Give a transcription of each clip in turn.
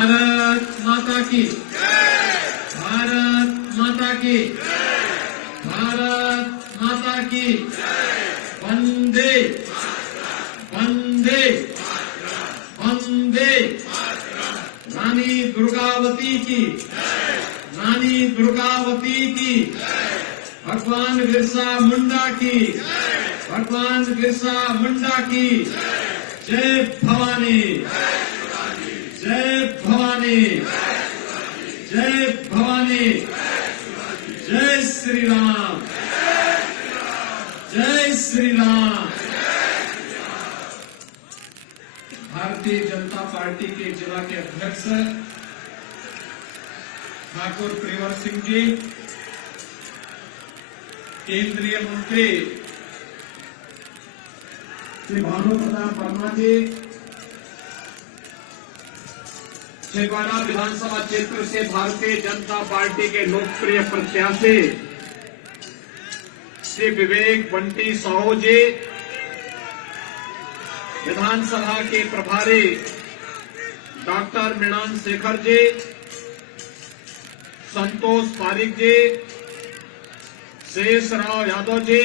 भारत माता की, भारत माता की, भारत माता की, वंदे वंदे वंदे। रानी दुर्गावती की, रानी दुर्गावती की, भगवान बिरसा मुंडा की, भगवान बिरसा मुंडा की। जय भवानी, जय भवानी, जय भवानी, जय श्री राम, जय श्री राम। भारतीय जनता पार्टी के जिला के अध्यक्ष ठाकुर प्रिवर सिंह जी, केंद्रीय मंत्री श्री भानु प्रताप वर्मा जी, छिंदवाड़ा विधानसभा क्षेत्र से भारतीय जनता पार्टी के लोकप्रिय प्रत्याशी श्री विवेक बंटी साहू जी, विधानसभा के प्रभारी डॉक्टर मृणाल शेखर जी, संतोष पारिक जी, शेष राव यादव जी,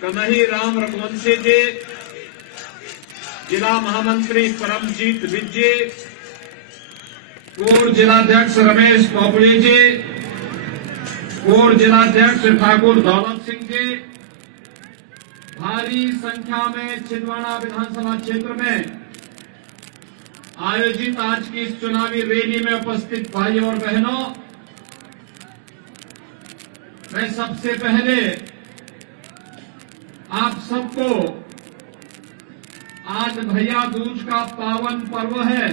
कन्हई राम रघुवंशी जी, जिला महामंत्री परमजीत विज जी, कोर जिलाध्यक्ष रमेश पोपड़ी जी, कोर जिलाध्यक्ष ठाकुर दौलत सिंह जी, भारी संख्या में छिंदवाड़ा विधानसभा क्षेत्र में आयोजित आज की इस चुनावी रैली में उपस्थित भाई और बहनों, मैं सबसे पहले आप सबको आज भैया दूज का पावन पर्व है,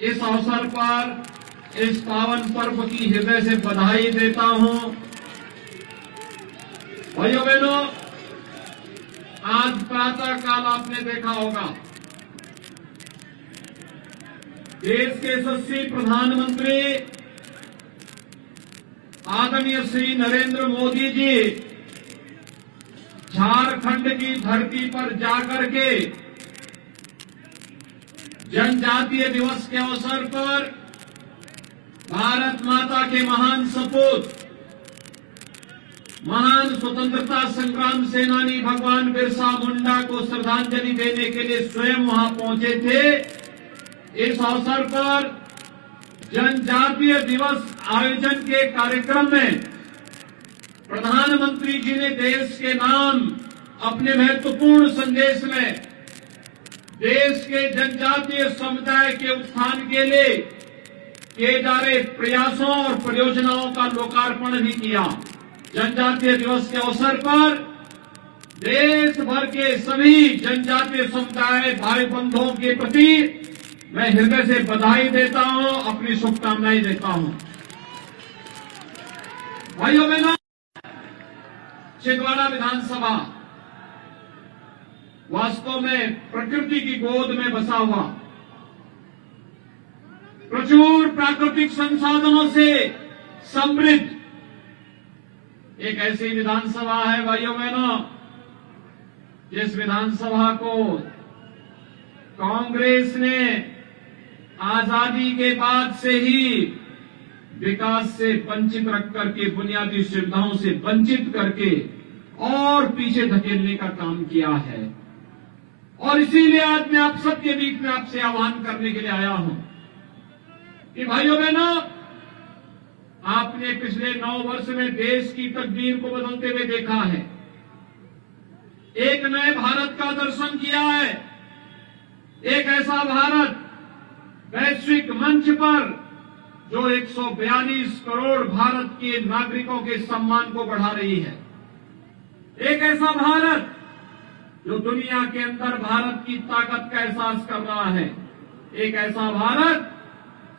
इस अवसर पर इस पावन पर्व की हृदय से बधाई देता हूं। भाइयों बहनों, आज प्रातः काल आपने देखा होगा देश के यशस्वी प्रधानमंत्री आदरणीय श्री नरेंद्र मोदी जी झारखंड की धरती पर जाकर के जनजातीय दिवस के अवसर पर भारत माता के महान सपूत, महान स्वतंत्रता संग्राम सेनानी भगवान बिरसा मुंडा को श्रद्धांजलि देने के लिए स्वयं वहां पहुंचे थे। इस अवसर पर जनजातीय दिवस आयोजन के कार्यक्रम में प्रधानमंत्री जी ने देश के नाम अपने महत्वपूर्ण संदेश में देश के जनजातीय समुदाय के उत्थान के लिए किए जा रहे प्रयासों और परियोजनाओं का लोकार्पण भी किया। जनजातीय दिवस के अवसर पर देश भर के सभी जनजातीय समुदाय भाई बंधुओं के प्रति मैं हृदय से बधाई देता हूं, अपनी शुभकामनाएं देता हूं। भाइयों बहनों, छिंदवाड़ा विधानसभा वास्तव में प्रकृति की गोद में बसा हुआ, प्रचुर प्राकृतिक संसाधनों से समृद्ध एक ऐसी विधानसभा है भाइयों बहनों, जिस विधानसभा को कांग्रेस ने आजादी के बाद से ही विकास से वंचित रख करके, बुनियादी सुविधाओं से वंचित करके और पीछे धकेलने का काम किया है। और इसीलिए आज मैं आप सबके बीच में आपसे आह्वान करने के लिए आया हूं कि भाइयों बहनों, आपने पिछले 9 वर्ष में देश की तकदीर को बदलते हुए देखा है, एक नए भारत का दर्शन किया है, एक ऐसा भारत वैश्विक मंच पर जो 142 करोड़ भारत के नागरिकों के सम्मान को बढ़ा रही है, एक ऐसा भारत जो दुनिया के अंदर भारत की ताकत का एहसास कर रहा है, एक ऐसा भारत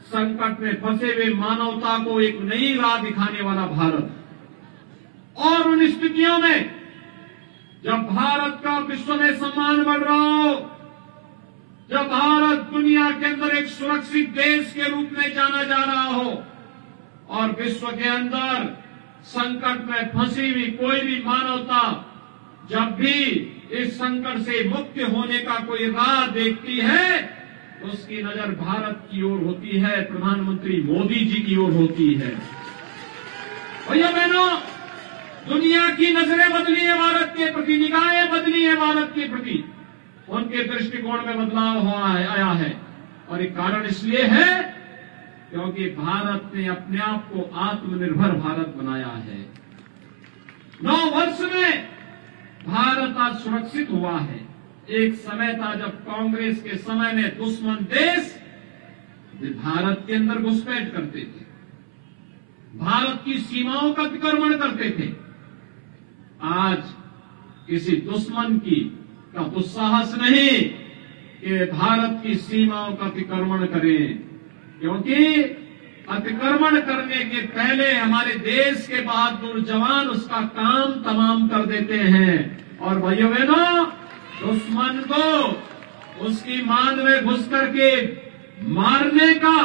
संकट में फंसे हुए मानवता को एक नई राह दिखाने वाला भारत। और उन स्थितियों में जब भारत का विश्व में सम्मान बढ़ रहा हो, जब भारत दुनिया के अंदर एक सुरक्षित देश के रूप में जाना जा रहा हो और विश्व के अंदर संकट में फंसी हुई कोई भी मानवता जब भी इस संकट से मुक्त होने का कोई राह देखती है, उसकी नजर भारत की ओर होती है, प्रधानमंत्री मोदी जी की ओर होती है। भैया बहनों, दुनिया की नजरें बदली है भारत के प्रति, निगाहें बदली है भारत के प्रति, उनके दृष्टिकोण में बदलाव आया है। और एक कारण इसलिए है क्योंकि भारत ने अपने आप को आत्मनिर्भर भारत बनाया है। 9 वर्ष में भारत आज सुरक्षित हुआ है। एक समय था जब कांग्रेस के समय में दुश्मन देश भारत के अंदर घुसपैठ करते थे, भारत की सीमाओं का अतिक्रमण करते थे। आज किसी दुश्मन का दुस्साहस नहीं कि भारत की सीमाओं का अतिक्रमण करें, क्योंकि अतिक्रमण करने के पहले हमारे देश के बहादुर जवान उसका काम तमाम कर देते हैं। और भाइयों बहनों, दुश्मन को उसकी मान में घुस करके मारने का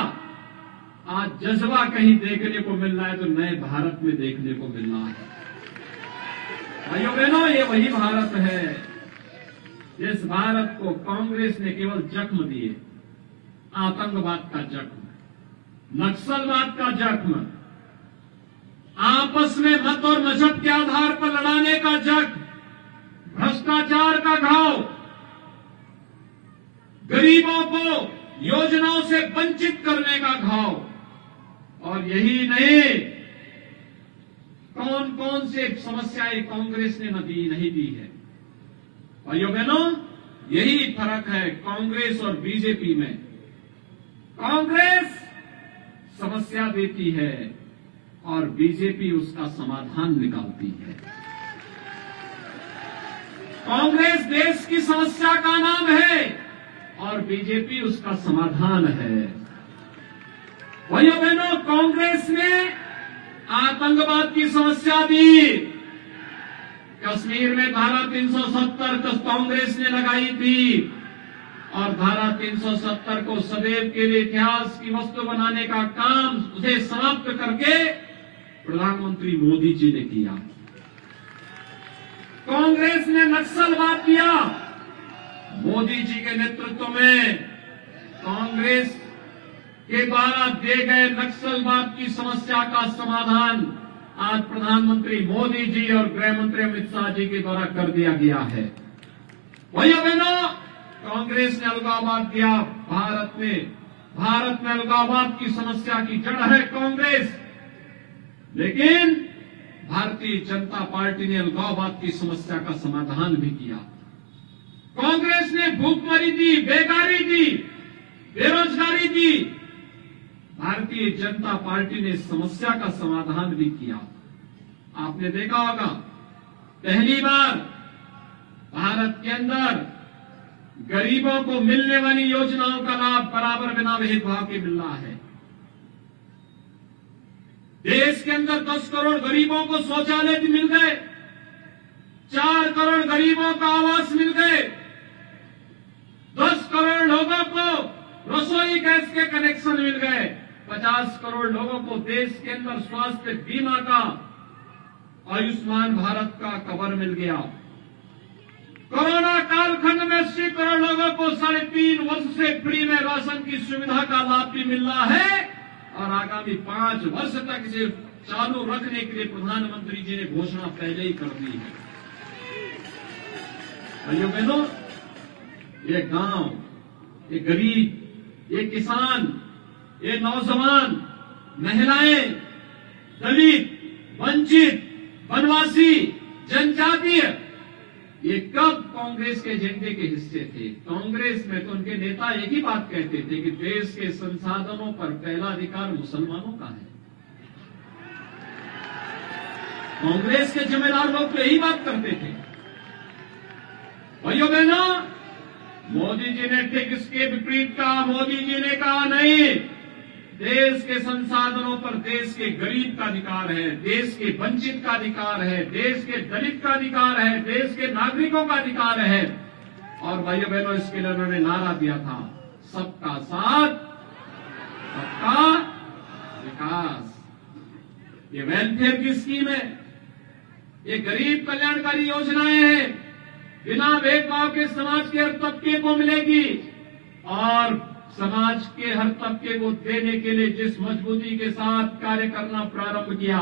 आज जज्बा कहीं देखने को मिल रहा है तो नए भारत में देखने को मिल रहा है। भाइयों बहनों, ये वही भारत है जिस भारत को कांग्रेस ने केवल जख्म दिए, आतंकवाद का जख्म, नक्सलवाद का जख्म, आपस में मत और मजहब के आधार पर लड़ाने का जख्म, भ्रष्टाचार का घाव, गरीबों को योजनाओं से वंचित करने का घाव, और यही नहीं, कौन कौन से समस्याएं कांग्रेस ने नहीं दी है। भाइयों बहनों, यही फर्क है कांग्रेस और बीजेपी में। कांग्रेस समस्या देती है और बीजेपी उसका समाधान निकालती है। कांग्रेस देश की समस्या का नाम है और बीजेपी उसका समाधान है। भाइयों बहनों, कांग्रेस ने आतंकवाद की समस्या दी। कश्मीर में धारा 370 कांग्रेस ने लगाई थी और धारा 370 को सदैव के लिए इतिहास की वस्तु बनाने का काम उसे समाप्त करके प्रधानमंत्री मोदी जी ने किया। कांग्रेस ने नक्सलवाद किया। मोदी जी के नेतृत्व में कांग्रेस के द्वारा दिए गए नक्सलवाद की समस्या का समाधान आज प्रधानमंत्री मोदी जी और गृह मंत्री अमित शाह जी के द्वारा कर दिया गया है। भैया बहनों, कांग्रेस ने अलगाववाद किया। भारत में अलगाववाद की समस्या की जड़ है कांग्रेस, लेकिन भारतीय जनता पार्टी ने अलगाववाद की समस्या का समाधान भी किया। कांग्रेस ने भूखमरी दी, बेकारी दी, बेरोजगारी दी। भारतीय जनता पार्टी ने समस्या का समाधान भी किया। आपने देखा होगा, पहली बार भारत के अंदर गरीबों को मिलने वाली योजनाओं का लाभ बराबर बिना भेदभाव के मिल रहा है। देश के अंदर 10 करोड़ गरीबों को शौचालय भी मिल गए, 4 करोड़ गरीबों को आवास मिल गए, 10 करोड़ लोगों को रसोई गैस के कनेक्शन मिल गए, 50 करोड़ लोगों को देश के अंदर स्वास्थ्य बीमा का, आयुष्मान भारत का कवर मिल गया। कोरोना कालखंड में 80 करोड़ लोगों को 3.5 वर्ष से फ्री में राशन की सुविधा का लाभ भी मिल रहा है और आगामी 5 वर्ष तक इसे चालू रखने के लिए प्रधानमंत्री जी ने घोषणा पहले ही कर दी है। भाइयों बहनों, ये गांव, ये गरीब, ये किसान, ये नौजवान, महिलाएं, दलित, वंचित, वनवासी, जनजातीय, ये कब कांग्रेस के एजेंडे के हिस्से थे? कांग्रेस में तो उनके नेता एक ही बात कहते थे कि देश के संसाधनों पर पहला अधिकार मुसलमानों का है। कांग्रेस के जिम्मेदार लोग तो यही बात करते थे। भाइयों बहनों, मोदी जी ने ठीक इसके विपरीत कहा। मोदी जी ने कहा नहीं, देश के संसाधनों पर देश के गरीब का अधिकार है, देश के वंचित का अधिकार है, देश के दलित का अधिकार है, देश के नागरिकों का अधिकार है। और भाइयों बहनों, इसके लिए उन्होंने नारा दिया था, सबका साथ, सबका विकास। ये वेलफेयर की स्कीम है, ये गरीब कल्याणकारी योजनाएं हैं, बिना भेदभाव के समाज के हर तबके को मिलेगी और समाज के हर तबके को देने के लिए जिस मजबूती के साथ कार्य करना प्रारंभ किया,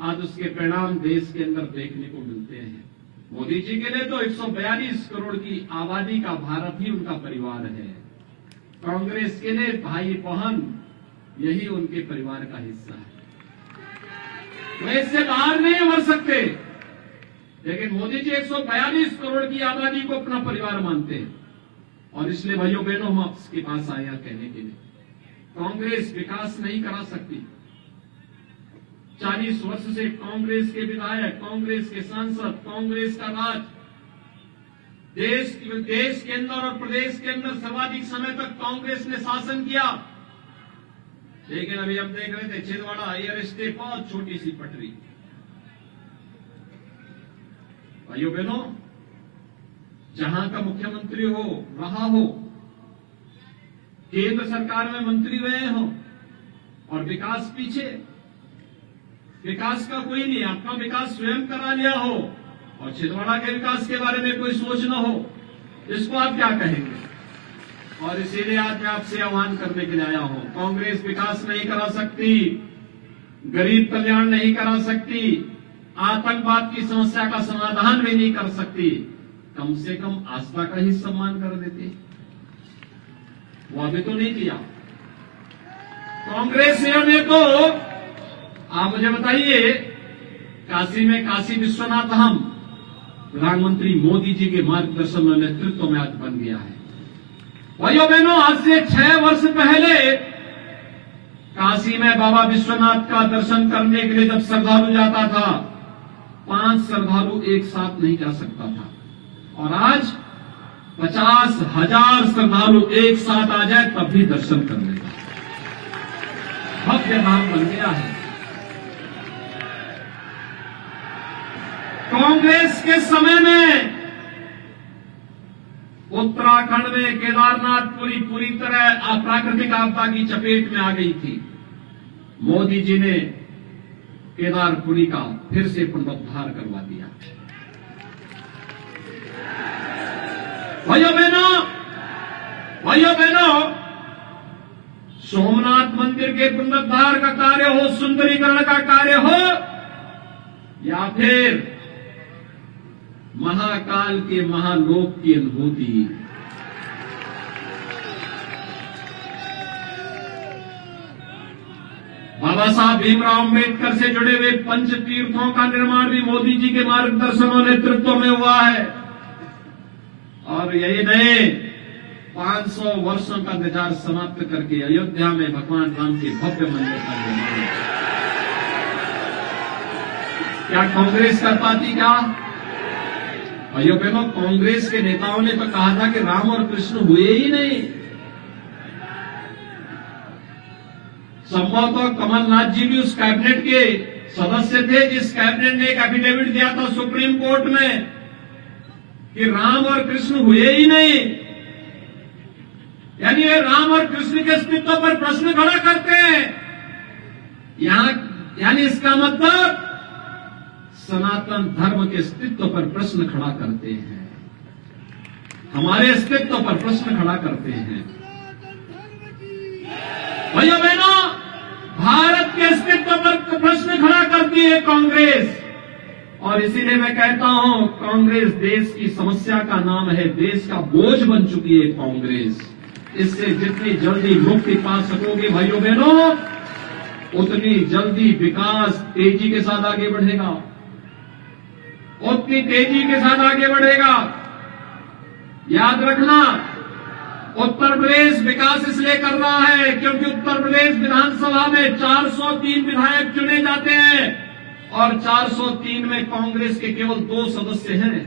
आज उसके परिणाम देश के अंदर देखने को मिलते हैं। मोदी जी के लिए तो 142 करोड़ की आबादी का भारत ही उनका परिवार है। कांग्रेस के लिए भाई बहन यही उनके परिवार का हिस्सा है। वे इससे बाहर नहीं उभर सकते, लेकिन मोदी जी 142 करोड़ की आबादी को अपना परिवार मानते हैं। और इसलिए भाइयों बहनों, हम आपके पास आए कहने के लिए, कांग्रेस विकास नहीं करा सकती। 40 वर्ष से कांग्रेस के विधायक, कांग्रेस के सांसद, कांग्रेस का राज देश के अंदर और प्रदेश के अंदर सर्वाधिक समय तक कांग्रेस ने शासन किया। लेकिन अभी हम देख रहे थे छिंदवाड़ा एयर स्टेट, बहुत छोटी सी पटरी। भाइयों बहनों, जहां का मुख्यमंत्री हो रहा हो, केंद्र सरकार में मंत्री रहे हो और विकास पीछे, विकास का कोई नहीं, अपना विकास स्वयं करा लिया हो और छिंदवाड़ा के विकास के बारे में कोई सोच न हो, इसको आप क्या कहेंगे? और इसीलिए आज मैं आपसे आह्वान करने के लिए आया हूं। कांग्रेस विकास नहीं करा सकती, गरीब कल्याण नहीं करा सकती, आतंकवाद की समस्या का समाधान भी नहीं कर सकती, कम से कम आस्था का ही सम्मान कर देते। वो अभी तो नहीं किया कांग्रेस ने। तो आप मुझे बताइए, काशी में काशी विश्वनाथ धाम प्रधानमंत्री मोदी जी के मार्गदर्शन और नेतृत्व में आज बन गया है। भाइयों बहनों, आज से 6 वर्ष पहले काशी में बाबा विश्वनाथ का दर्शन करने के लिए जब श्रद्धालु जाता था, 5 श्रद्धालु एक साथ नहीं जा सकता था, और आज 50,000 श्रद्धालु एक साथ आ जाए तब भी दर्शन कर लेगा। भव्य धाम बन गया है। कांग्रेस के समय में उत्तराखंड में केदारनाथ पूरी तरह अप्राकृतिक आपदा की चपेट में आ गई थी। मोदी जी ने केदारपुरी का फिर से पुनरुद्धार करवा दिया। भाइयों बहनों, सोमनाथ मंदिर के पुनरुद्धार का कार्य हो, सुंदरीकरण का कार्य हो, या फिर महाकाल के महालोक की अनुभूति, बाबा साहब भीमराव अम्बेडकर से जुड़े हुए पंच तीर्थों का निर्माण भी मोदी जी के मार्गदर्शन और नेतृत्व में हुआ है। और यही नहीं, 500 वर्षों का इंतजार समाप्त करके अयोध्या में भगवान राम के भव्य मंदिर का निर्माण। क्या कांग्रेस कर पाती? क्या भाइयों बहनों, कांग्रेस के नेताओं ने तो कहा था कि राम और कृष्ण हुए ही नहीं। संभवतः कमलनाथ जी भी उस कैबिनेट के सदस्य थे जिस कैबिनेट ने एक एफिडेविट दिया था सुप्रीम कोर्ट में कि राम और कृष्ण हुए ही नहीं। यानी ये राम और कृष्ण के अस्तित्व पर प्रश्न खड़ा करते हैं यानी इसका मतलब सनातन धर्म के अस्तित्व पर प्रश्न खड़ा करते हैं, हमारे अस्तित्व पर प्रश्न खड़ा करते हैं। भाइयों बहनों, भारत के अस्तित्व पर प्रश्न खड़ा करती है कांग्रेस, और इसीलिए मैं कहता हूं कांग्रेस देश की समस्या का नाम है, देश का बोझ बन चुकी है कांग्रेस। इससे जितनी जल्दी मुक्ति पा सकोगे भाइयों बहनों, उतनी जल्दी विकास तेजी के साथ आगे बढ़ेगा, उतनी तेजी के साथ आगे बढ़ेगा। याद रखना, उत्तर प्रदेश विकास इसलिए कर रहा है क्योंकि उत्तर प्रदेश विधानसभा में 403 विधायक चुने जाते हैं और 403 में कांग्रेस के केवल 2 सदस्य हैं,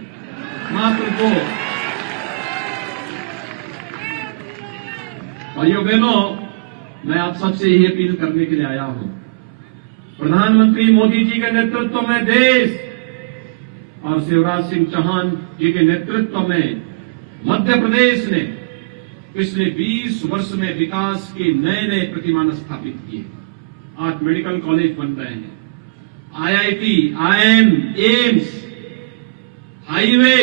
मात्र 2। भाइयों बहनों, मैं आप सबसे यही अपील करने के लिए आया हूं, प्रधानमंत्री मोदी जी के नेतृत्व में देश और शिवराज सिंह चौहान जी के नेतृत्व में मध्य प्रदेश ने पिछले 20 वर्ष में विकास के नए नए प्रतिमान स्थापित किए। आज मेडिकल कॉलेज बन रहे हैं, IIT, IIM, AIIMS, highway,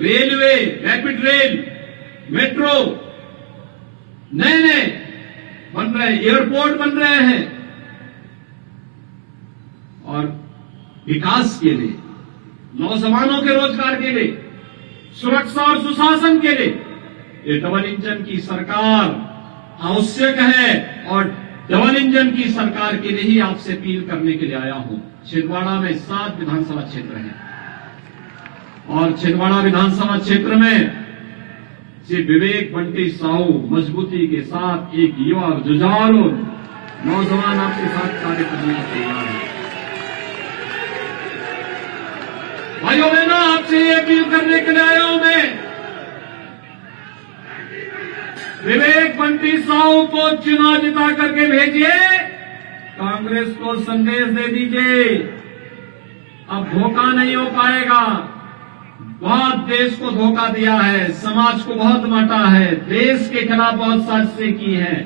railway, rapid rail, metro, नए नए बन रहे, एयरपोर्ट बन रहे हैं, और विकास के लिए, नौजवानों के रोजगार के लिए, सुरक्षा और सुशासन के लिए ये डबल इंजन की सरकार आवश्यक है। और डबल इंजन की सरकार के लिए ही आपसे अपील करने के लिए आया हूं। छिंदवाड़ा में 7 विधानसभा क्षेत्र हैं, और छिंदवाड़ा विधानसभा क्षेत्र में श्री विवेक बंटी साहू मजबूती के साथ एक युवा जुझारू नौजवान आपके साथ कार्य करने को तैयार है। भाइयों बहनों, आपसे ये अपील करने के लिए आया हूं मैं, विवेक बंटी साहू को चुनाव जिता करके भेजिए, कांग्रेस को संदेश दे दीजिए, अब धोखा नहीं हो पाएगा। बहुत देश को धोखा दिया है, समाज को बहुत बांटा है, देश के खिलाफ बहुत साजिशें की है,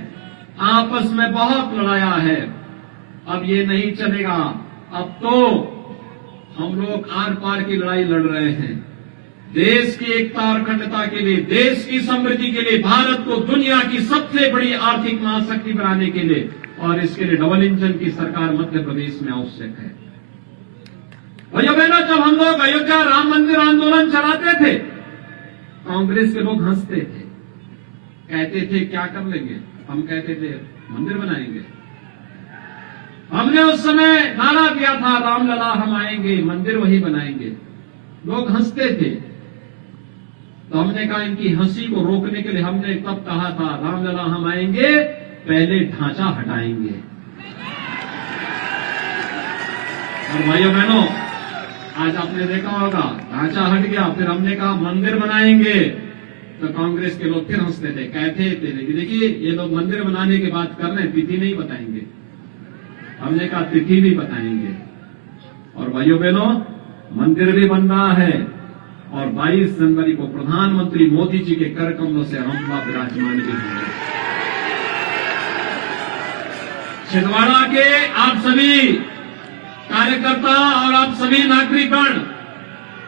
आपस में बहुत लड़ाया है। अब ये नहीं चलेगा। अब तो हम लोग आर पार की लड़ाई लड़ रहे हैं, देश की एकता और अखंडता के लिए, देश की समृद्धि के लिए, भारत को दुनिया की सबसे बड़ी आर्थिक महाशक्ति बनाने के लिए, और इसके लिए डबल इंजन की सरकार मध्य प्रदेश में आवश्यक है। भैया बहनों, जब हम लोग अयोध्या राम मंदिर आंदोलन चलाते थे, कांग्रेस के लोग हंसते थे, कहते थे क्या कर लेंगे, हम कहते थे मंदिर बनाएंगे। हमने उस समय नारा दिया था, रामलला हम आएंगे, मंदिर वही बनाएंगे। लोग हंसते थे, तो हमने कहा इनकी हंसी को रोकने के लिए हमने तब कहा था, रामलला हम आएंगे, पहले ढांचा हटाएंगे। और भाइयों बहनों, आज आपने देखा होगा ढांचा हट गया, फिर हमने कहा मंदिर बनाएंगे, तो कांग्रेस के लोग फिर हंसते थे, कहते थे देखिए ये लोग मंदिर बनाने की बात कर रहे हैं, तिथि नहीं बताएंगे। हमने कहा तिथि भी बताएंगे। और भाइयों बहनों, मंदिर भी बन रहा है, और 22 जनवरी को प्रधानमंत्री मोदी जी के कर कमलों से हम विराजमान भी होंगे। छिंदवाड़ा के आप सभी कार्यकर्ता और आप सभी नागरिकगण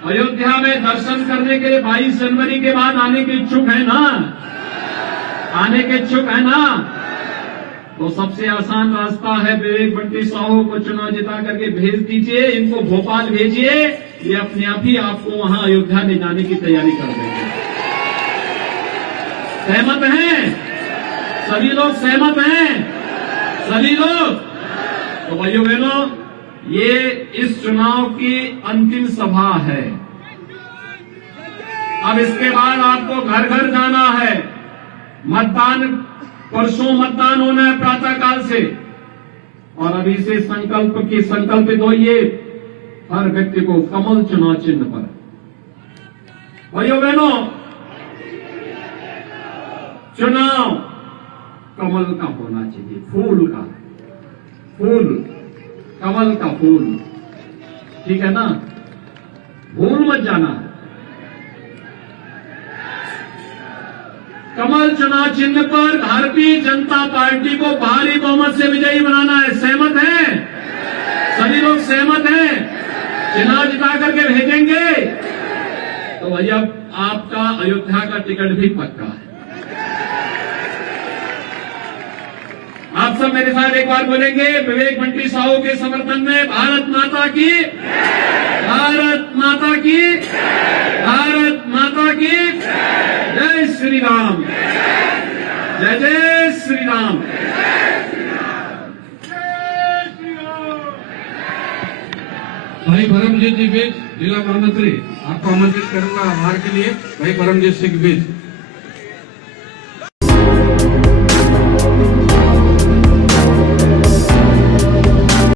अयोध्या में दर्शन करने के लिए 22 जनवरी के बाद आने के इच्छुक है ना? आने के इच्छुक है ना? तो सबसे आसान रास्ता है, विवेक बंटी साहू को चुनाव जिता करके भेज दीजिए, इनको भोपाल भेजिए, ये अपने आप ही आपको वहां अयोध्या ले जाने की तैयारी कर देंगे। सहमत हैं? सभी लोग सहमत हैं? सभी लोग? तो भाइयों बहनों, ये इस चुनाव की अंतिम सभा है। अब इसके बाद आपको घर घर जाना है, मतदान, परसों मतदान होना है प्रातः काल से, और अभी से संकल्पित होइए हर व्यक्ति को कमल चुनाव चिन्ह पर। भाइयों बहनों, चुनाव कमल का होना चाहिए, फूल का, फूल, कमल का फूल, ठीक है ना? भूल मत जाना। कमल चुनाव चिन्ह पर भारतीय जनता पार्टी को भारी बहुमत से विजयी बनाना है। सहमत हैं? सभी लोग सहमत हैं? चुनाव जिता करके भेजेंगे तो भैया आपका अयोध्या का टिकट भी पक्का है। आप सब मेरे साथ एक बार बोलेंगे, विवेक बंटी साहू के समर्थन में भारत माता की, भारत माता की, भारत माता की जय श्री राम, जय जय श्री राम। भाई परमजीत जी बीज, जिला महामंत्री, आपको आमंत्रित करूंगा आभार के लिए। भाई परमजीत सिंह बीज।